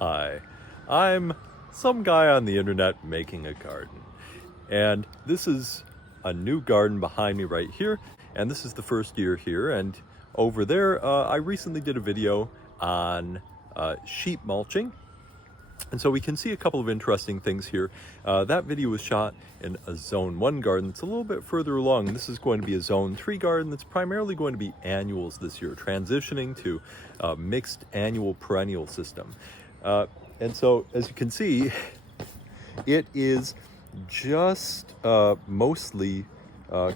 Hi, I'm some guy on the internet making a garden. And this is a new garden behind me right here. And this is the first year here. And over there, I recently did a video on sheep mulching. And so we can see a couple of interesting things here. That video was shot in a Zone 1 garden. It's a little bit further along. This is going to be a Zone 3 garden that's primarily going to be annuals this year, transitioning to a mixed annual perennial system. And so, as you can see, it is just mostly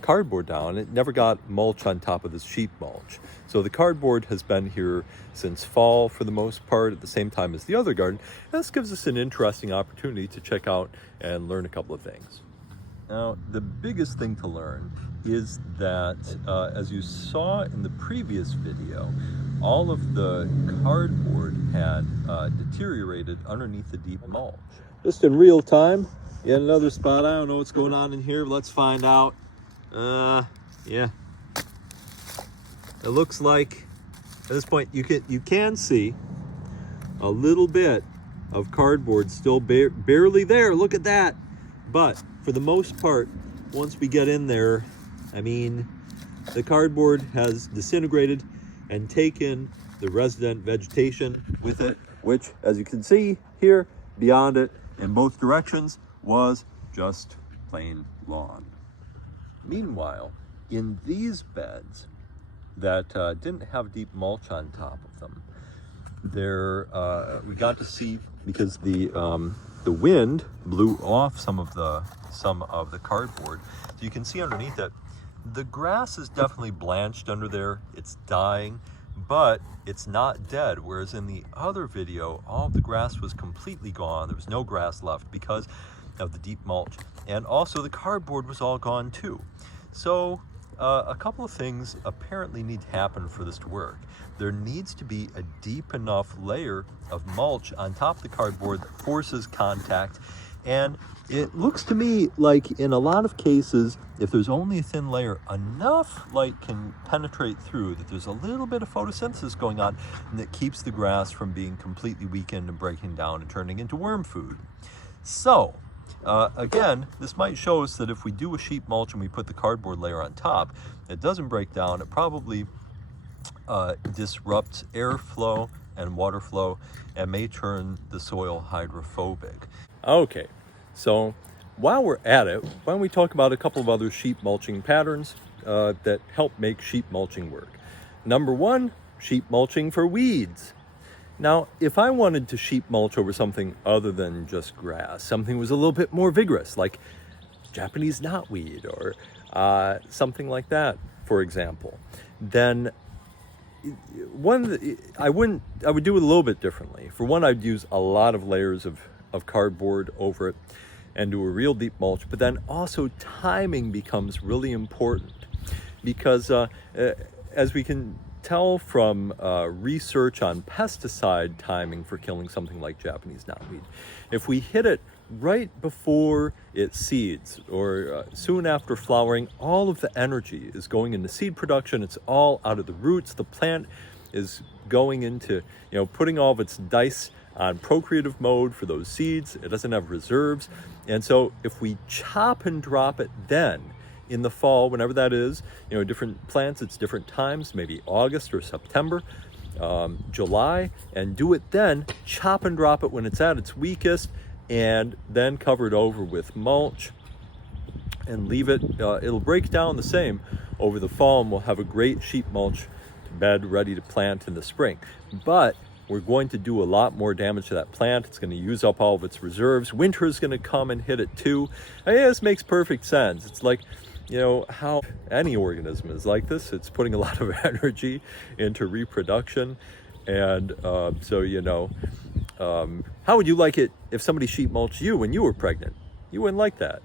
cardboard down. It never got mulch on top of this sheep mulch. So the cardboard has been here since fall for the most part, at the same time as the other garden. And this gives us an interesting opportunity to check out and learn a couple of things. Now, the biggest thing to learn is that, as you saw in the previous video, all of the cardboard had deteriorated underneath the deep mulch. Just in real time, in another spot. I don't know what's going on in here, but let's find out. Yeah. It looks like at this point you can see a little bit of cardboard still barely there. Look at that. But for the most part, once we get in there, I mean, the cardboard has disintegrated and taken the resident vegetation with it, which, as you can see here, beyond it in both directions, was just plain lawn. Meanwhile, in these beds that didn't have deep mulch on top of them, there we got to see, because the wind blew off some of the cardboard, so you can see underneath it, the grass is definitely blanched under there. It's dying, but it's not dead. Whereas in the other video, all of the grass was completely gone. There was no grass left because of the deep mulch, and also the cardboard was all gone too. So a couple of things apparently need to happen for this to work. There needs to be a deep enough layer of mulch on top of the cardboard that forces contact, and it looks to me like in a lot of cases, if there's only a thin layer, enough light can penetrate through that there's a little bit of photosynthesis going on, and that keeps the grass from being completely weakened and breaking down and turning into worm food. So again, this might show us that if we do a sheep mulch and we put the cardboard layer on top, it doesn't break down. It probably disrupts airflow and water flow and may turn the soil hydrophobic. Okay, so while we're at it, why don't we talk about a couple of other sheep mulching patterns that help make sheep mulching work. Number one, sheep mulching for weeds. Now, if I wanted to sheep mulch over something other than just grass, something was a little bit more vigorous, like Japanese knotweed or something like that, for example, then I would do it a little bit differently. For one, I'd use a lot of layers of cardboard over it and do a real deep mulch, but then also timing becomes really important, because as we can tell from research on pesticide timing for killing something like Japanese knotweed, if we hit it right before it seeds or soon after flowering, all of the energy is going into seed production. It's all out of the roots. The plant is going into, putting all of its dice on procreative mode for those seeds. It doesn't have reserves. And so if we chop and drop it then, in the fall, whenever that is, different plants, it's different times, maybe August or September, July, and do it then, chop and drop it when it's at its weakest, and then cover it over with mulch and leave it. It'll break down the same over the fall, and we'll have a great sheep mulch bed ready to plant in the spring. But we're going to do a lot more damage to that plant. It's going to use up all of its reserves. Winter is going to come and hit it too. This makes perfect sense. It's like, how any organism is like this. It's putting a lot of energy into reproduction. And how would you like it if somebody sheep mulched you when you were pregnant? You wouldn't like that.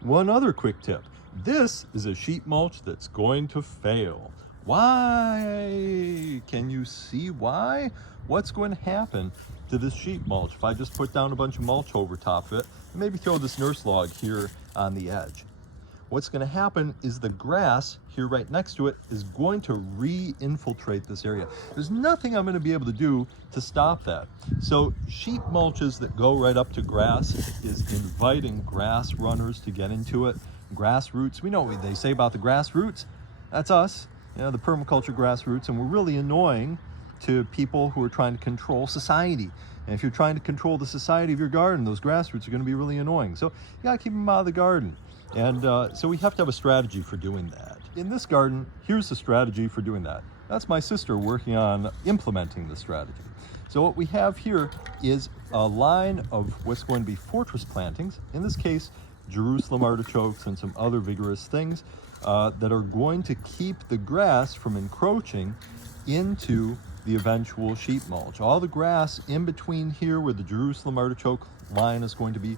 One other quick tip. This is a sheep mulch that's going to fail. Why? Can you see why? What's going to happen to this sheep mulch if I just put down a bunch of mulch over top of it and maybe throw this nurse log here on the edge? what's going to happen is the grass here right next to it is going to re-infiltrate this area. There's nothing I'm going to be able to do to stop that. So sheet mulches that go right up to grass is inviting grass runners to get into it. Grass roots, we know what they say about the grass roots. That's us, you know, the permaculture grass roots, and we're really annoying to people who are trying to control society. And if you're trying to control the society of your garden, those grass roots are going to be really annoying. So you got to keep them out of the garden. And so we have to have a strategy for doing that. In this garden, here's the strategy for doing that. That's my sister working on implementing the strategy. So what we have here is a line of what's going to be fortress plantings. In this case, Jerusalem artichokes and some other vigorous things that are going to keep the grass from encroaching into the eventual sheet mulch. All the grass in between here where the Jerusalem artichoke line is going to be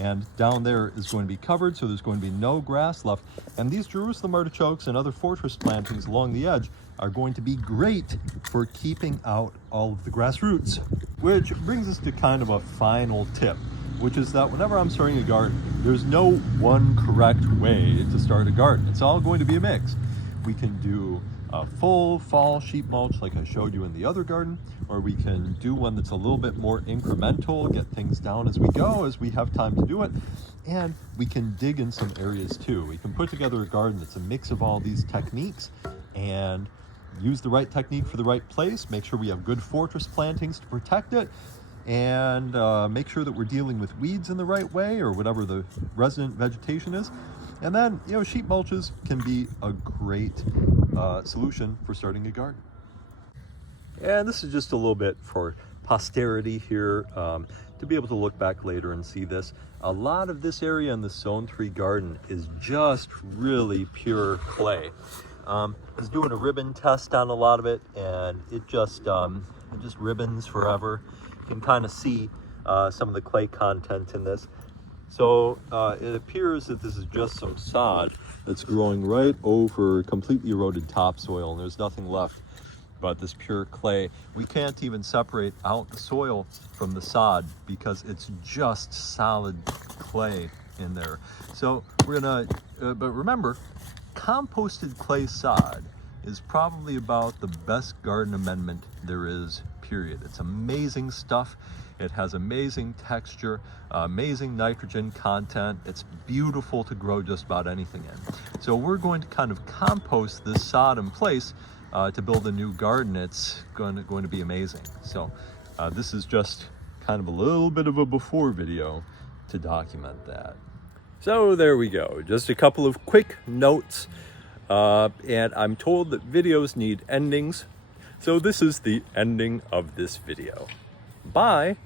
and down there is going to be covered, so there's going to be no grass left. And these Jerusalem artichokes and other fortress plantings along the edge are going to be great for keeping out all of the grass roots. Which brings us to kind of a final tip, which is that whenever I'm starting a garden, there's no one correct way to start a garden. It's all going to be a mix. We can do a full fall sheet mulch like I showed you in the other garden, or we can do one that's a little bit more incremental, get things down as we go, as we have time to do it, and we can dig in some areas too. We can put together a garden that's a mix of all these techniques and use the right technique for the right place, make sure we have good fortress plantings to protect it, and make sure that we're dealing with weeds in the right way or whatever the resident vegetation is. And then, you know, sheet mulches can be a great solution for starting a garden. And this is just a little bit for posterity here, to be able to look back later and see this. A lot of this area in the Zone 3 garden is just really pure clay. I was doing a ribbon test on a lot of it, and it just ribbons forever. You can kind of see some of the clay content in this. So it appears that this is just some sod that's growing right over completely eroded topsoil, and there's nothing left but this pure clay. We can't even separate out the soil from the sod because it's just solid clay in there. So we're gonna, but remember, composted clay sod is probably about the best garden amendment there is, period. It's amazing stuff. It has amazing texture, amazing nitrogen content. It's beautiful to grow just about anything in. So we're going to kind of compost this sod in place to build a new garden. It's going to be amazing. So this is just kind of a little bit of a before video to document that. So there we go, just a couple of quick notes. And I'm told that videos need endings. So this is the ending of this video. Bye.